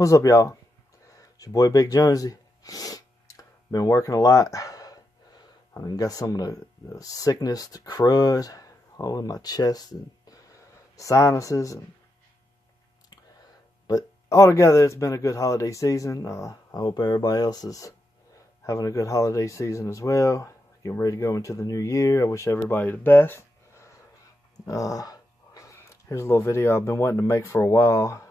What's up, y'all? It's your boy Bigjonesy. Been working a lot. I done got some of the sickness, the crud all in my chest and sinuses, but altogether it's been a good holiday season. I hope everybody else is having a good holiday season as well. Getting ready to go into the new year. I wish everybody the best. Here's a little video I've been wanting to make for a while.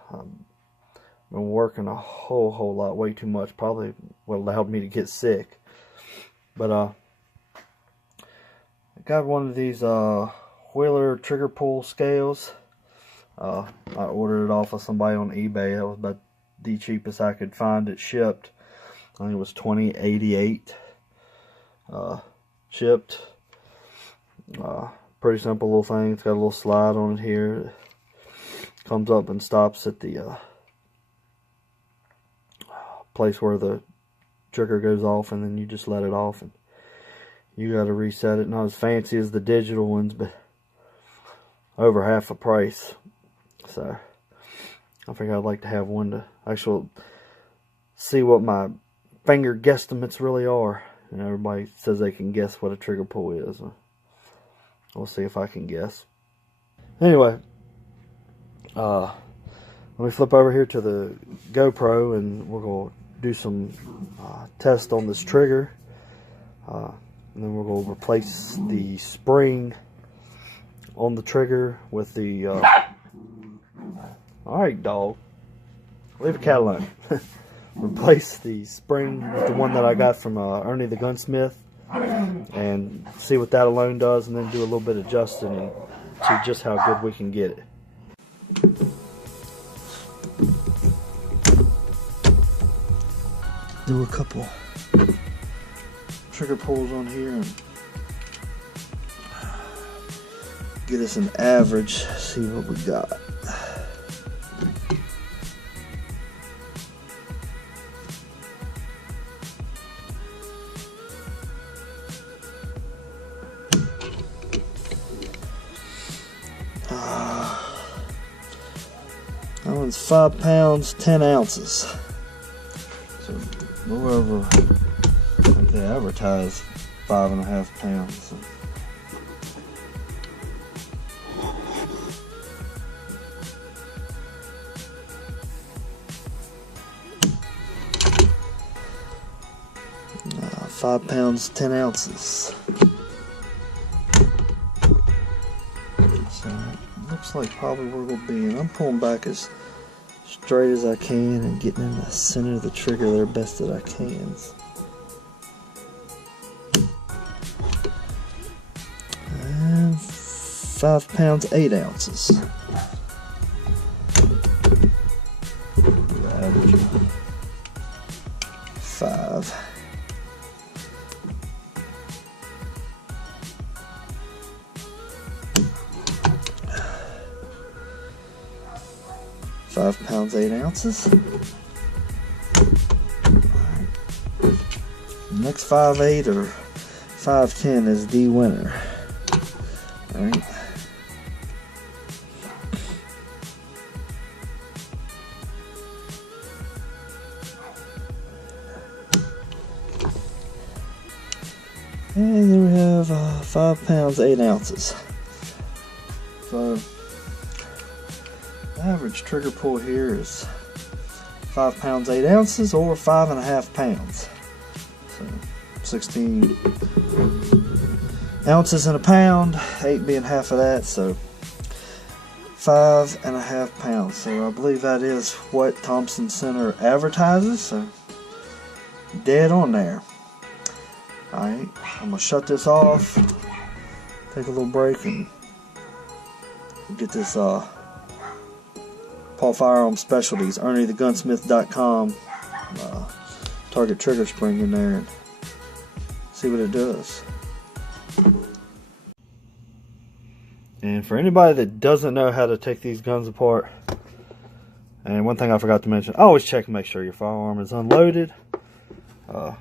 Been working a whole lot, way too much, probably what allowed me to get sick. But I got one of these Wheeler trigger pull scales. I ordered it off of somebody on eBay. It was about the cheapest I could find it shipped. I think it was $20.88 shipped. Pretty simple little thing. It's got a little slide on it here. It comes up and stops at the place where the trigger goes off, and then you just let it off, and you got to reset it. Not as fancy as the digital ones, but over half the price. So I figured I'd like to have one to actually see what my finger guesstimates really are. And everybody says they can guess what a trigger pull is. We'll see if I can guess. Anyway, let me flip over here to the GoPro, and we're going to do some tests on this trigger. And then we're going to replace the spring on the trigger with the... Alright, dog. Leave a cat alone. Replace the spring with the one that I got from Ernie the Gunsmith, and see what that alone does, and then do a little bit of adjusting and see just how good we can get it. Do a couple trigger pulls on here and get us an average, see what we got. That one's 5 pounds 10 ounces. So a little over, I think they advertise 5.5 pounds. So. Uh, 5 pounds 10 ounces. So it looks like probably where we'll be, and I'm pulling back as straight as I can and getting in the center of the trigger there best that I can. And 5 pounds 8 ounces. Average 5. £5 8 ounces. Right. Next 5.8 or 5.10 is the winner. Alright. And then we have £5 8 ounces. So average trigger pull here is 5 pounds 8 ounces, or 5.5 pounds. So 16 ounces in a pound, 8 being half of that, so 5.5 pounds. So I believe that is what Thompson Center advertises. So dead on there. Alright, I'm gonna shut this off, take a little break, and get this Firearm Specialties, ErnieTheGunsmith.com target trigger spring in there, and see what it does. And for anybody that doesn't know how to take these guns apart, and one thing I forgot to mention, always check and make sure your firearm is unloaded. I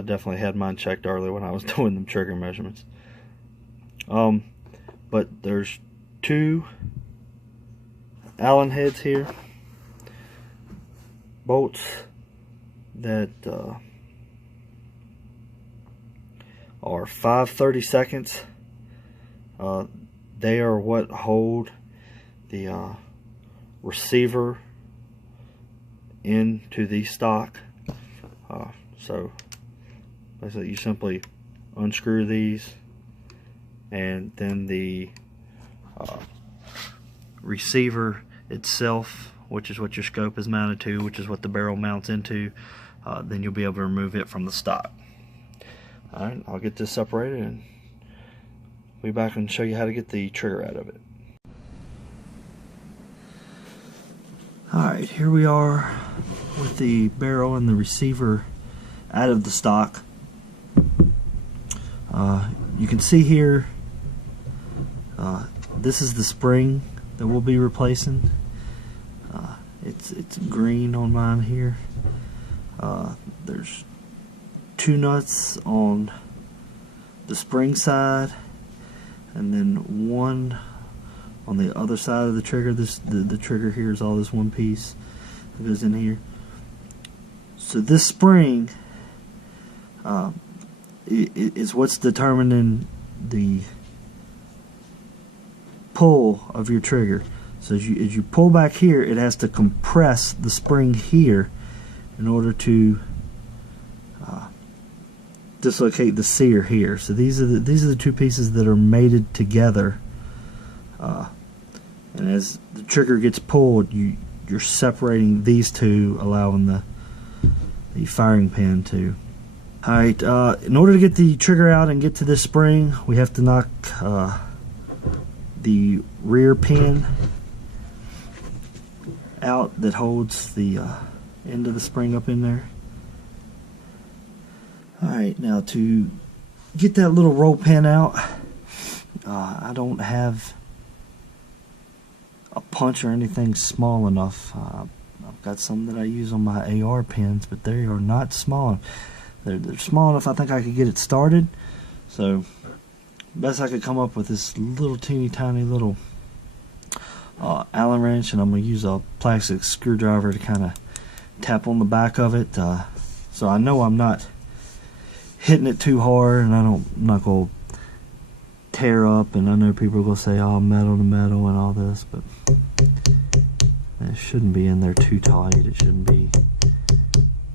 definitely had mine checked earlier when I was doing them trigger measurements. But there's 2 Allen heads here. bolts that are 5/32. They are what hold the receiver into the stock. So basically you simply unscrew these, and then the receiver itself, which is what your scope is mounted to, which is what the barrel mounts into, then you'll be able to remove it from the stock. Alright, I'll get this separated and be back and show you how to get the trigger out of it. Alright, here we are with the barrel and the receiver out of the stock. You can see here, this is the spring that we'll be replacing. It's green on mine here. There's 2 nuts on the spring side, and then 1 on the other side of the trigger. The trigger here is all this one piece that goes in here. So this spring is what's determining the pull of your trigger. So as you pull back here, it has to compress the spring here in order to dislocate the sear here. So these are the 2 pieces that are mated together, and as the trigger gets pulled, you're separating these 2, allowing the firing pin to. Alright, in order to get the trigger out and get to this spring, we have to knock the rear pin out that holds the end of the spring up in there. Alright, now to get that little roll pin out, I don't have a punch or anything small enough. I've got some that I use on my AR pins, but they are not small. They're small enough I think I could get it started. So best I could come up with this little teeny tiny little Allen wrench, and I'm going to use a plastic screwdriver to kind of tap on the back of it, so I know I'm not hitting it too hard, and I'm not going to tear up. And I know people are going to say, oh, metal to metal and all this, but it shouldn't be in there too tight. It shouldn't be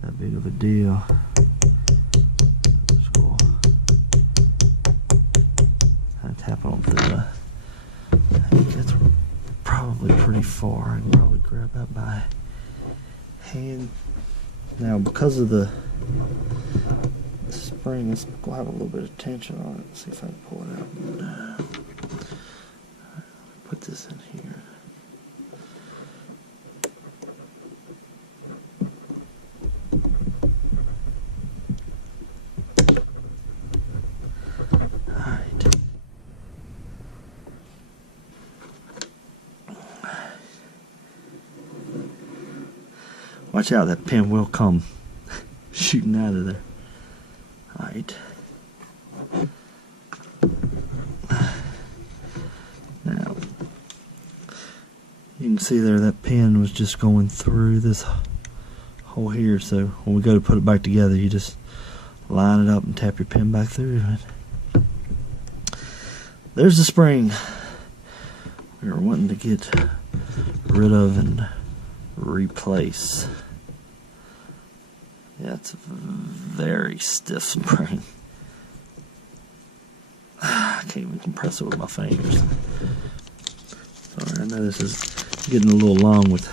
that big of a deal. Just go kind of tap on through the, I think that's probably pretty far. I can probably grab that by hand. Now, because of the spring, it's going to have a little bit of tension on it. Let's see if I can pull it out. Put this in here. Alright. Watch out, that pin will come shooting out of there. Alright. Now, you can see there that pin was just going through this hole here, so when we go to put it back together, you just line it up and tap your pin back through it. There's the spring we were wanting to get rid of and replace. Yeah, it's a very stiff spring. I can't even compress it with my fingers. Sorry, I know this is getting a little long with.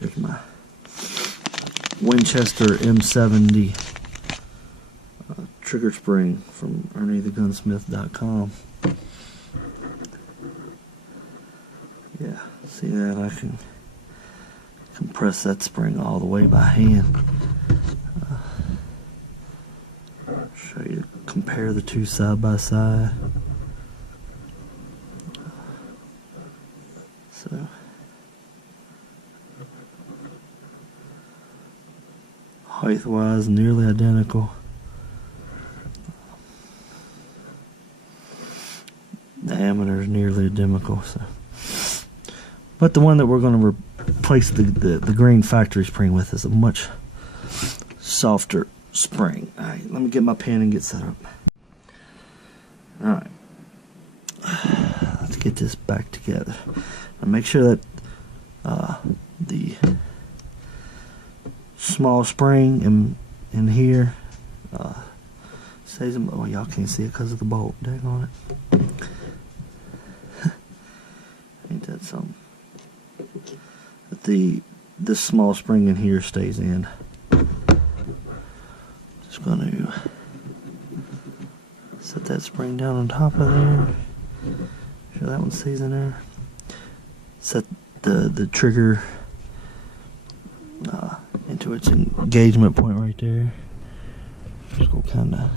Here's my Winchester M70 trigger spring from ErnieTheGunsmith.com. Yeah, see that? I can compress that spring all the way by hand. Show you, compare the 2 side by side. So height wise, nearly identical. Diameter is nearly identical. So But the one that we're going to replace the green factory spring with is a much softer spring. Alright, let me get my pen and get set up. Alright. Let's get this back together. Now make sure that the small spring in here stays in. Oh, y'all can't see it because of the bolt. Dang on it. Ain't that something? But this small spring in here stays in. Just gonna set that spring down on top of there. Sure that one stays in there. Set the trigger into its engagement point right there. Just go kinda.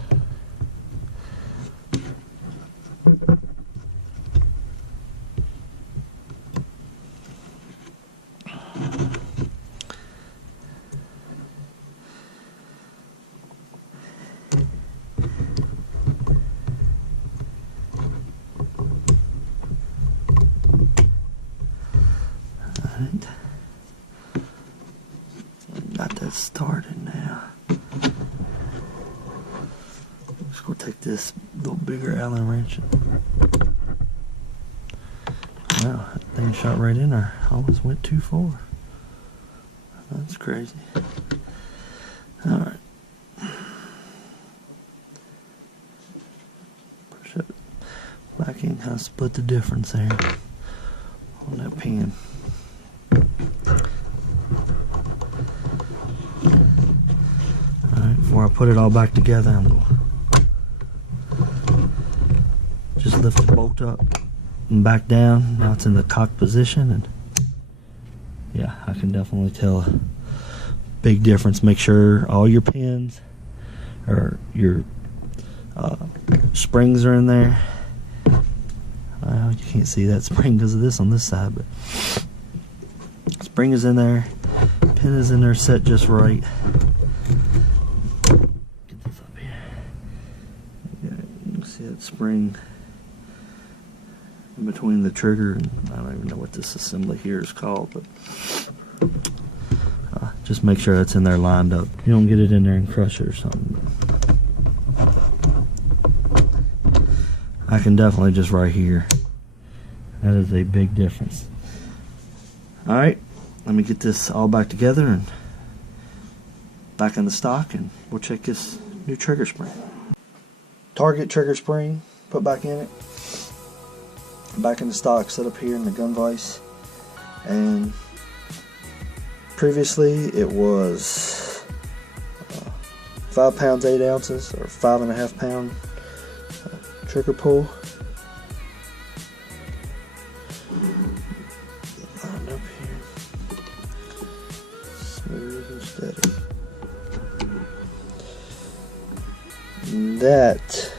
Got that started now. Just go take this little bigger Allen wrench. Wow, that thing shot right in there. Almost went too far. That's crazy. Alright. Push it back in, kind of split the difference there on that pin. Alright, before I put it all back together, I'm going to just lift the bolt up and back down. Now it's in the cocked position, and yeah, I can definitely tell a big difference. Make sure all your pins or your springs are in there. You can't see that spring because of this on this side, but spring is in there, pin is in there set just right. Get this up here. Yeah, you can see that spring in between the trigger, and I don't even know what this assembly here is called, but just make sure that's in there lined up. You don't get it in there and crush it or something. I can definitely just right here. That is a big difference. Alright, let me get this all back together and back in the stock, and we'll check this new trigger spring. Target trigger spring, put back in it. Back in the stock, set up here in the gun vise. And previously it was 5 pounds 8 ounces, or 5.5 pound trigger pull. Line up here, smooth and steady. And that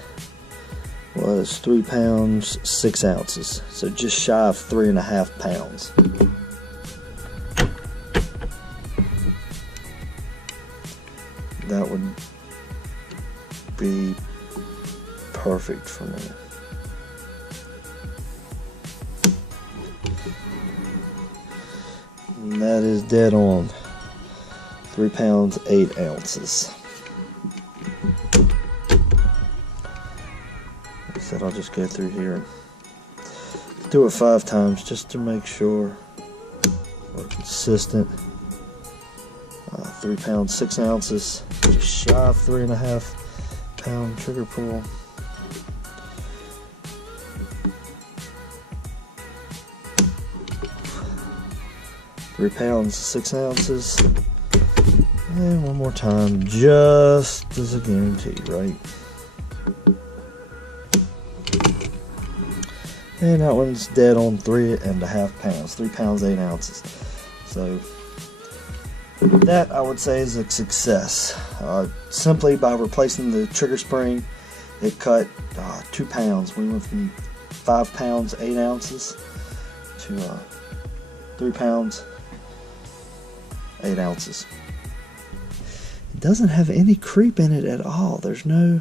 was 3 pounds 6 ounces, so just shy of 3.5 pounds. That would be perfect for me. And that is dead on 3 pounds 8 ounces. Like I said, I'll just go through here and do it 5 times just to make sure we're consistent. 3 pounds 6 ounces, just shy of 3.5 pound trigger pull. £3 pounds 6 ounces, and one more time, just as a guarantee, right? And that one's dead on 3.5 pounds, 3 pounds 8 ounces. So that, I would say, is a success. Simply by replacing the trigger spring, it cut 2 pounds. We went from 5 pounds 8 ounces to 3 pounds 8 ounces. It doesn't have any creep in it at all. There's no.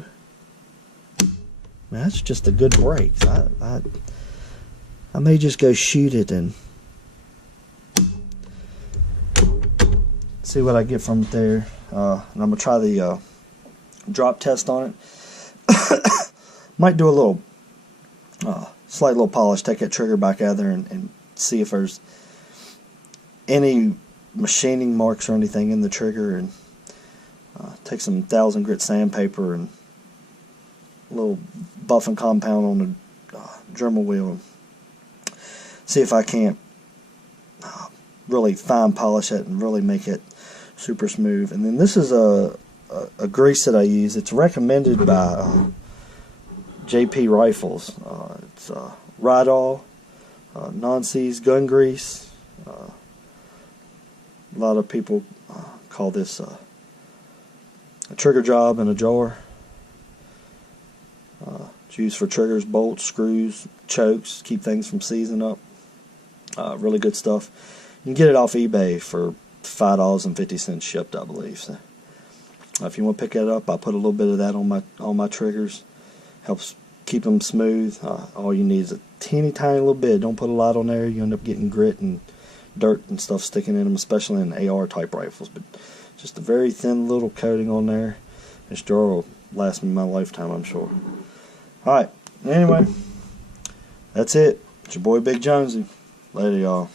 That's just a good break. I may just go shoot it and see what I get from it there. And I'm going to try the drop test on it. Might do a little, slight little polish, take that trigger back out there and see if there's any machining marks or anything in the trigger, and take some 1000 grit sandpaper and a little buffing compound on the Dremel wheel and see if I can't really fine polish it and really make it super smooth. And then this is a grease that I use. It's recommended by JP Rifles. It's Rydal, non-seize gun grease. A lot of people call this a trigger job in a jar. It's used for triggers, bolts, screws, chokes, keep things from seizing up. Really good stuff. You can get it off eBay for $5.50 shipped, I believe. So, if you want to pick that up, I put a little bit of that on my triggers. Helps keep them smooth. All you need is a teeny tiny little bit. Don't put a lot on there. You end up getting grit and dirt and stuff sticking in them, especially in AR type rifles. But just a very thin little coating on there. This jar will last me my lifetime, I'm sure. Alright, anyway, that's it. It's your boy Bigjonesy. Later, y'all.